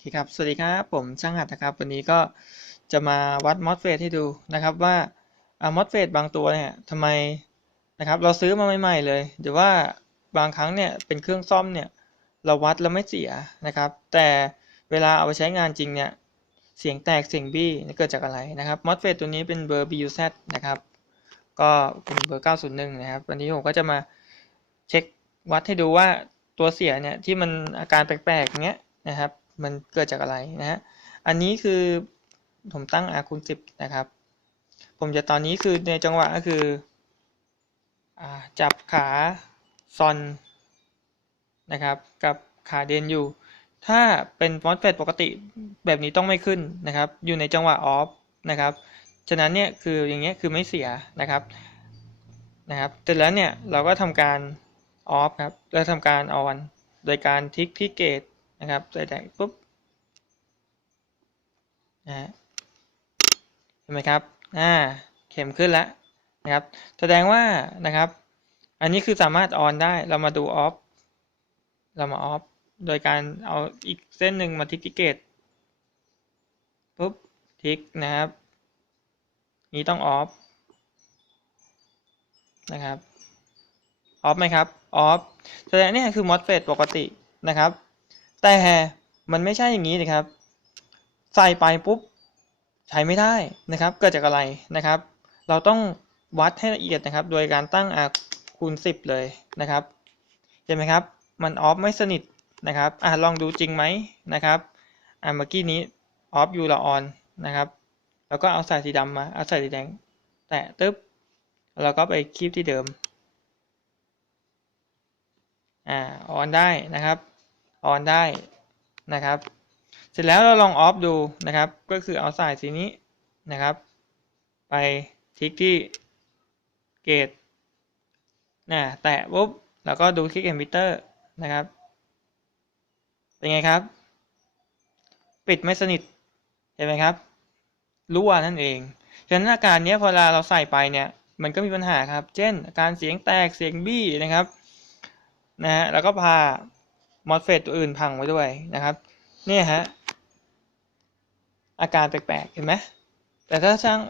เคครับ สวัสดีครับ ผมช่างหัดนะครับ วันนี้ก็จะมาวัดมอสเฟตให้ดูนะครับว่ามอสเฟตบางตัวเนี่ยทำไมนะครับเราซื้อมาใหม่ๆเลย หรือว่าบางครั้งเนี่ยเป็นเครื่องซ่อมเนี่ยเราวัดแล้วไม่เสียนะครับ แต่เวลาเอาไปใช้งานจริงเนี่ยเสียงแตกเสียงบี้เกิดจากอะไรนะครับมอสเฟตตัวนี้เป็นเบอร์ BUZ นะครับ ก็เป็นเบอร์ 901 นะครับ วันนี้ผมก็จะมาเช็ควัดให้ดูว่าตัวเสียเนี่ยที่มันอาการแปลกๆอย่างเงี้ยนะครับ มันเกิดจากอะไรนะฮะ อันนี้คือผมตั้ง R คูณ10 นะครับ ผมจะตอนนี้คือในจังหวะก็คืออจับขาซอนนะครับ กับขาเดนอยู่ ถ้าเป็นมอสเฟตปกติแบบนี้ต้องไม่ขึ้นนะครับ อยู่ในจังหวะออฟนะครับ ฉะนั้นเนี่ยคืออย่างเงี้ยคือไม่เสียนะครับนะครับเสร็จแล้วเนี่ยเราก็ทำการออฟครับ แล้วทำการออนโดยการทิกที่เกต นะครับใส่แดงปุ๊บนะฮะเห็นไหมครับอ่าเข็มขึ้นแล้วนะครับ แสดงว่านะครับ อันนี้คือสามารถออนได้เรามาดูออฟเรามาออฟโดยการเอาอีกเส้นหนึ่งมาทิกที่เกตปุ๊บทิกนะครับ นี้ต้องออฟนะครับออฟไหมครับออฟแสดงนี่คือมอสเฟตปกตินะครับ แต่มันไม่ใช่อย่างนี้นะครับ ใส่ไปปุ๊บใช้ไม่ได้นะครับ เกิดจากอะไรนะครับ เราต้องวัดให้ละเอียดนะครับ โดยการตั้ง r คูณ 10 เลยนะครับเห็นไหมครับ มันออฟไม่สนิทนะครับอะลองดูจริงไหมนะครับอะเมื่อกี้นี้ออฟอยู่ละออนนะครับ แล้วก็เอาสายสีดำมาเอาสายสีแดง แตะตึ๊บแล้วก็ไปคีบที่เดิมอ่าออนได้นะครับ ออนได้นะครับ เสร็จแล้วเราลองออฟดูนะครับ ก็คือเอาสายสีนี้นะครับ ไปทิกที่เกตนะแตะปุ๊บแล้วก็ดูคลิกเอมิเตอร์นะครับ เป็นไงครับ ปิดไม่สนิท เห็นไหมครับรั่วนั่นเองฉะนั้นอาการนี้พอเราใส่ไปเนี่ย มันก็มีปัญหาครับ เช่น อาการเสียงแตกเสียงบี้นะครับนะฮะแล้วก็พา มอสเฟตตัวอื่นพังไปด้วยนะครับ เนี่ยฮะ อาการแปลกๆ เห็นไหมแต่ถ้าช่าง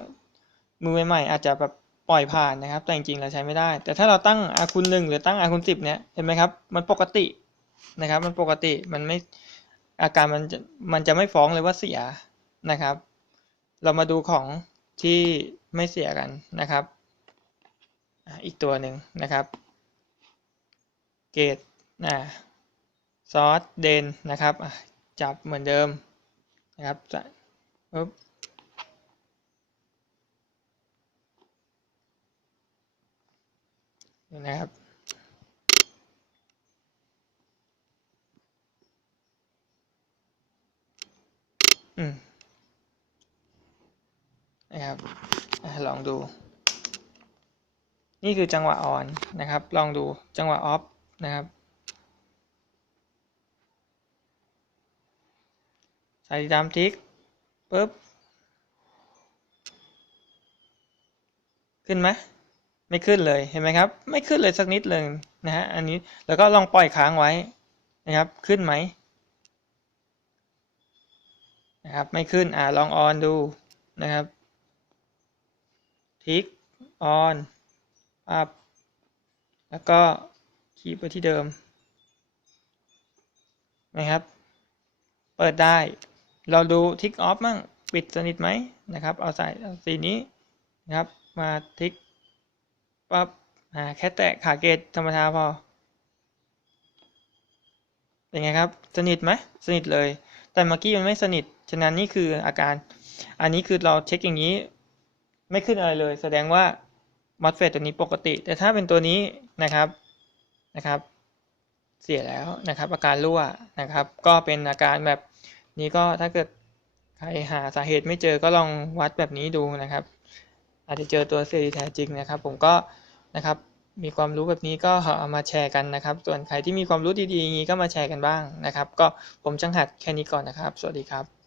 มือใหม่ๆอาจจะแบบปล่อยผ่านนะครับ แต่จริงๆเราใช้ไม่ได้ แต่ถ้าเราตั้งอาคูณหนึ่งหรือตั้งอาคูณสิบเนี่ย เห็นไหมครับ มันปกตินะครับ มันปกติ มันไม่ อาการมันจะมันจะไม่ฟ้องเลยว่าเสียนะครับ เรามาดูของที่ไม่เสียกันนะครับ อีกตัวหนึ่งนะครับ เกตนะ ซอสเดนนะครับจับเหมือนเดิมนะครับจะปุ๊บนะครับอืมนะครับลองดู นี่คือจังหวะออนนะครับ ลองดูจังหวะออฟนะครับ ใส่ดำทิกปุ๊บ ขึ้นไหมไม่ขึ้นเลยเห็นไหมครับ ไม่ขึ้นเลยสักนิดเลยนะฮะอันนี้แล้วก็ลองปล่อยค้างไว้นะครับขึ้นไหมนะครับไม่ขึ้นอ่าลองออนดูนะครับทิกออนอัพแล้วก็คีบไปที่เดิมนะครับ เปิดได้ เราดูทิกออฟมั่งปิดสนิทไหมนะครับ เอาใส่สีนี้นะครับ มาทิกปั๊บแค่แตะขาเกตธรรมดาพอ เป็นไงครับ สนิทไหมสนิทเลย แต่เมื่อกี้มันไม่สนิท ฉะนั้นนี่คืออาการ อันนี้คือเราเช็คอย่างนี้ ไม่ขึ้นอะไรเลย แสดงว่า มอสเฟตตัวนี้ปกติ แต่ถ้าเป็นตัวนี้นะครับ นะครับ เสียแล้วนะครับ อาการรั่วนะครับ ก็เป็นอาการแบบ นี้ก็ถ้าเกิดใครหาสาเหตุไม่เจอก็ลองวัดแบบนี้ดูนะครับ อาจจะเจอตัวเซลล์แท้จริงนะครับ ผมก็นะครับมีความรู้แบบนี้ก็เอามาแชร์กันนะครับ ส่วนใครที่มีความรู้ดีๆอย่างนี้ก็มาแชร์กันบ้างนะครับ ก็ผมจังหัดแค่นี้ก่อนนะครับ สวัสดีครับ